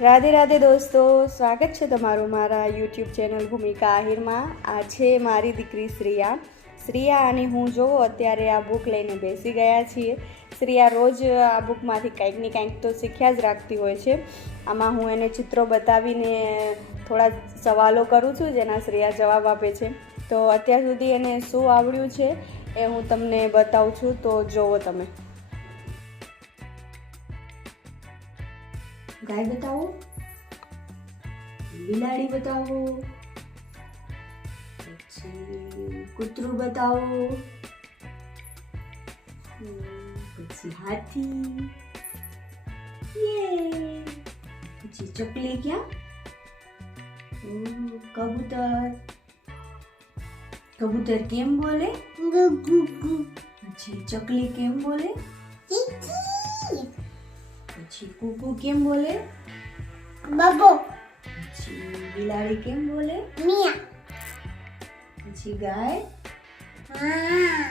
રાધે રાધે દોસ્તો, સ્વાગત છે તમારું મારા યુટ્યુબ ચેનલ ભૂમિકા આહિરમાં. આ છે મારી દીકરી શ્રિયા અને હું જોવો અત્યારે આ બુક લઈને બેસી ગયા છીએ. શ્રિયા રોજ આ બુકમાંથી કંઈક ને કંઈક તો શીખ્યા જ રાખતી હોય છે. આમાં હું એને ચિત્રો બતાવીને થોડા સવાલો કરું છું જેના શ્રિયા જવાબ આપે છે. તો અત્યાર સુધી એને શું આવડ્યું છે એ હું તમને બતાવું છું, તો જોવો તમે. ગાય બતાવો, બિલાડી બતાવો, પછી કૂતરું બતાવો, પછી હાથી, પછી ચકલી, ક્યાં કબૂતર કેમ બોલે, પછી ચકલી કેમ બોલે, પછી કુકુ કેમ બોલે, બબો. પછી બિલાડી કેમ બોલે, મિયા. પછી ગાય, હા.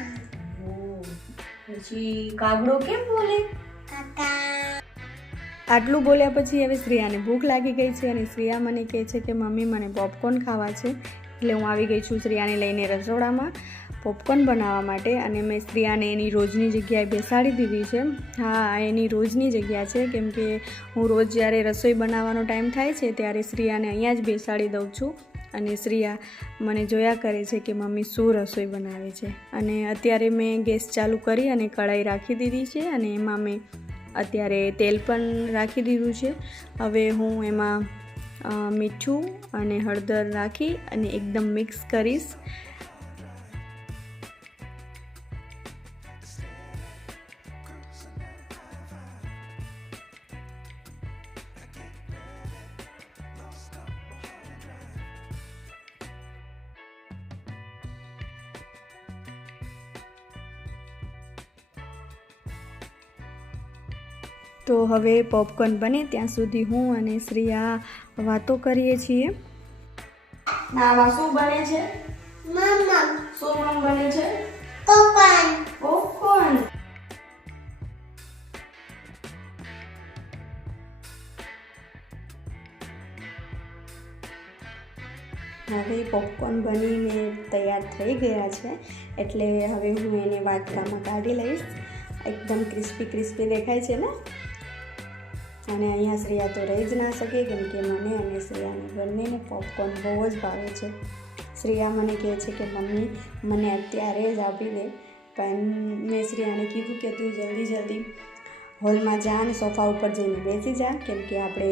પછી કાગડો કેમ બોલે, કાકા. આટલું બોલ્યા પછી હવે શ્રેયાને ભૂખ લાગી ગઈ છે અને શ્રેયા મને કહે છે કે મમ્મી મને પોપકોર્ન ખાવા છે. એટલે હું આવી ગઈ છું શ્રેયાને લઈને રસોડામાં પોપકોર્ન બનાવવા માટે, અને મેં શ્રેયાને એની રોજની જગ્યાએ બેસાડી દીધી છે. હા, એની રોજની જગ્યા છે, કેમ કે હું રોજ જ્યારે રસોઈ બનાવવાનો ટાઈમ થાય છે ત્યારે શ્રેયાને અહીંયા જ બેસાડી દઉં છું. અને શ્રેયા મને જોયા કરે છે કે મમ્મી શું રસોઈ બનાવે છે. અને અત્યારે મેં ગેસ ચાલુ કરી અને કઢાઈ રાખી દીધી છે, અને એમાં મેં અત્યારે તેલ પણ રાખી દીધું છે. હવે હું એમાં મીઠું અને હળદર રાખી અને એકદમ મિક્સ કરીશ. તો હવે પોપકોર્ન બને ત્યાં સુધી હું અને શ્રેયા વાતો કરીએ છીએ. આમાં શું બને છે? મમ્મા. શું બને છે? કોકોન. પોપકોર્ન. હવે પોપકોર્ન બનીને તૈયાર થઈ ગયા છે, એટલે હવે હું એને વાટકામાં કાઢી લઈશ. એકદમ ક્રિસ્પી દેખાય છે ને. અને અહીંયા શ્રેયા તો રહી જ ના શકે, કેમ કે મને અને શ્રેયાને બંનેને પોપકોર્ન બહુ જ ભાવે છે. શ્રેયા મને કહે છે કે મમ્મી મને અત્યારે જ આપી દે, પણ મેં શ્રેયાને કીધું કે તું જલ્દી હોલમાં જા અને સોફા ઉપર જઈને બેસી જા, કેમ કે આપણે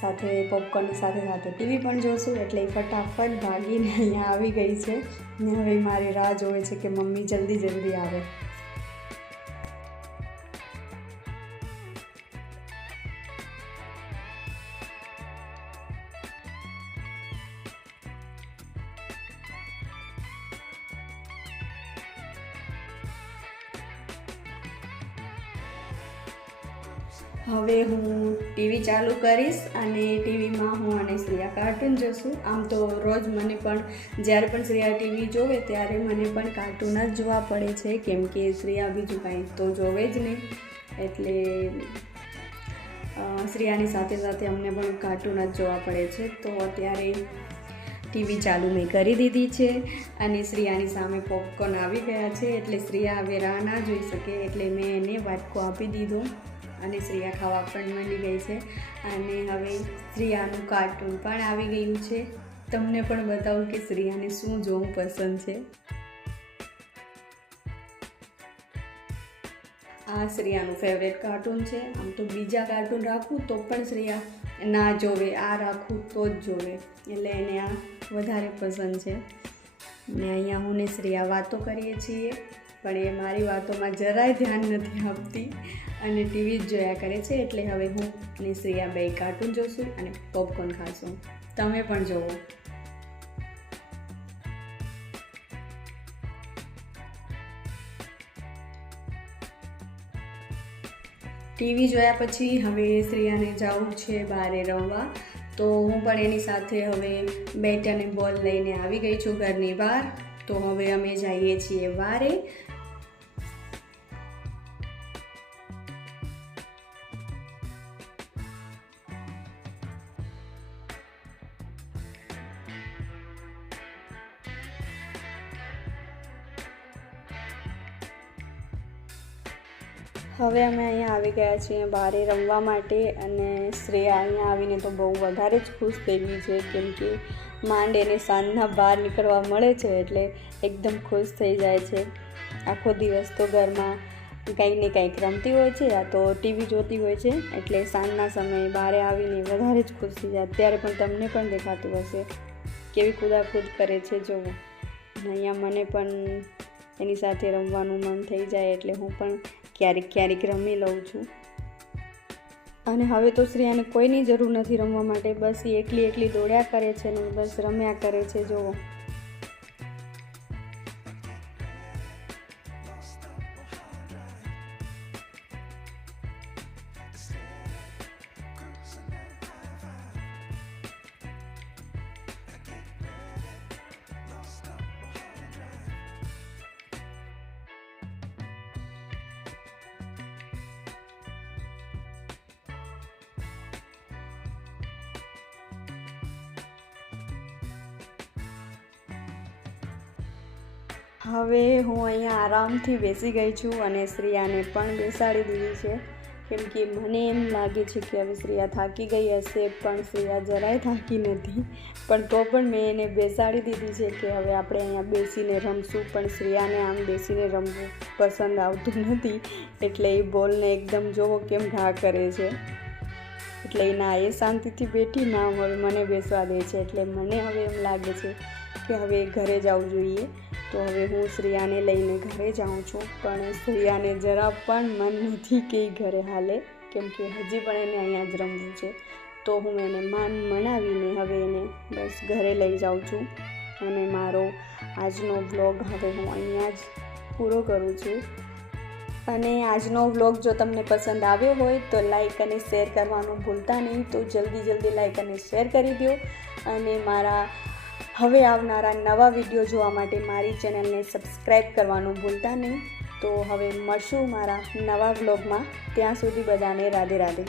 સાથે પોપકોર્નની સાથે ટીવી પણ જોઈશું. એટલે ફટાફટ ભાગીને અહીંયા આવી ગઈ છે ને હવે મારી રાહ જોવે છે કે મમ્મી જલ્દી આવે. હવે હું ટીવી ચાલુ કરીશ અને ટીવીમાં હું અને શ્રેયા કાર્ટૂન જોશું. આમ તો રોજ મને પણ જ્યારે પણ શ્રેયા ટીવી જોવે ત્યારે મને પણ કાર્ટૂન જ જોવા પડે છે, કેમ કે શ્રેયા બીજું કાંઈ તો જોવે જ નહીં. એટલે શ્રેયાની સાથે અમને પણ કાર્ટૂન જ જોવા પડે છે. તો અત્યારે ટીવી ચાલુ મેં કરી દીધી છે અને શ્રેયાની સામે પોપકોર્ન આવી ગયા છે, એટલે શ્રેયા હવે રાહ ના જોઈ શકે, એટલે મેં એને વાટકો આપી દીધો અને શ્રેયા ખાવા પણ માંડી ગઈ છે. અને હવે શ્રેયાનું કાર્ટૂન પણ આવી ગયું છે. તમને પણ બતાવું કે શ્રેયાને શું જોવું પસંદ છે. આ શ્રેયાનું ફેવરેટ કાર્ટૂન છે. આમ તો બીજા કાર્ટૂન રાખું તો પણ શ્રેયા ના જોવે, આ રાખું તો જ જોવે, એટલે એને આ વધારે પસંદ છે. ને અહીંયા હું ને શ્રેયા વાતો કરીએ છીએ, પણ એ મારી વાતોમાં જરાય ધ્યાન નથી આપતી અને ટીવી જ જોયા કરે છે. એટલે હવે હું અને શ્રેયા બે કાર્ટૂન જોશું અને પોપકોર્ન ખાશું. તમે પણ જોવો. ટીવી જોયા પછી હવે શ્રેયાને જવું છે બહારે રમવા, તો હું પણ એની સાથે હવે બેટ અને બોલ લઈને આવી ગઈ છું ઘરની બહાર. તો હવે અમે જઈએ છીએ બહારે. હવે અમે અહીંયા આવી ગયા છીએ બહારે રમવા માટે અને શ્રેયા અહીંયા આવીને તો બહુ વધારે જ ખુશ થઈ ગઈ છે, કેમ કે માંડ એને સાંજના બહાર નીકળવા મળે છે એટલે એકદમ ખુશ થઈ જાય છે. આખો દિવસ તો ઘરમાં કંઈક ને કંઈક રમતી હોય છે, યા તો ટીવી જોતી હોય છે, એટલે સાંજના સમયે બહારે આવીને વધારે જ ખુશ થઈ જાય. અત્યારે પણ તમને પણ દેખાતું હશે કેવી કૂદાકૂદ કરે છે જુઓ. અહીંયા મને પણ એની સાથે રમવાનું મન થઈ જાય એટલે હું પણ ક્યારેક રમી લઉં છું. અને હવે તો શ્રેયાને કોઈની જરૂર નથી રમવા માટે, બસ એ એકલી દોડ્યા કરે છે ને બસ રમ્યા કરે છે જુઓ. હવે હું અહીંયા આરામથી બેસી ગઈ છું અને શ્રેયાને પણ બેસાડી દીધી છે, કેમ કે મને એમ લાગે છે કે હવે શ્રેયા થાકી ગઈ હશે, પણ શ્રેયા જરાય થાકી નથી. પણ તો પણ મેં એને બેસાડી દીધી છે કે હવે આપણે અહીંયા બેસીને રમશું. પણ શ્રેયાને આમ બેસીને રમવું પસંદ આવતું નથી, એટલે એ બોલને એકદમ જોવો કેમ ઘા કરે છે. એટલે ના એ શાંતિથી બેઠી ના હવે મને બેસવા દે છે, એટલે મને હવે એમ લાગે છે કે હવે ઘરે જવું જોઈએ. તો હવે હું શ્રેયાને લઈને ઘરે જાઉં છું, પણ શ્રેયાને જરા પણ મન નથી કે ઘરે હાલે, કેમ કે હજી પણ એને અહીંયા જ રમવું છે. તો હું એને મનાવીને હવે એને બસ ઘરે લઈ જાઉં છું. અને મારો આજનો વ્લોગ હવે હું અહીંયા જ પૂરો કરું છું. અને આજનો વ્લોગ જો તમને પસંદ આવ્યો હોય તો લાઈક અને શેર કરવાનું ભૂલતા નહીં. તો જલ્દી લાઈક અને શેર કરી દો. અને મારા હવે આવનારા નવા વિડીયો જોવા માટે મારી ચેનલને સબસ્ક્રાઈબ કરવાનું ભૂલતા નહીં. તો હવે મળશું મારા નવા વ્લોગમાં. ત્યાં સુધી બધાને રાધે રાધે.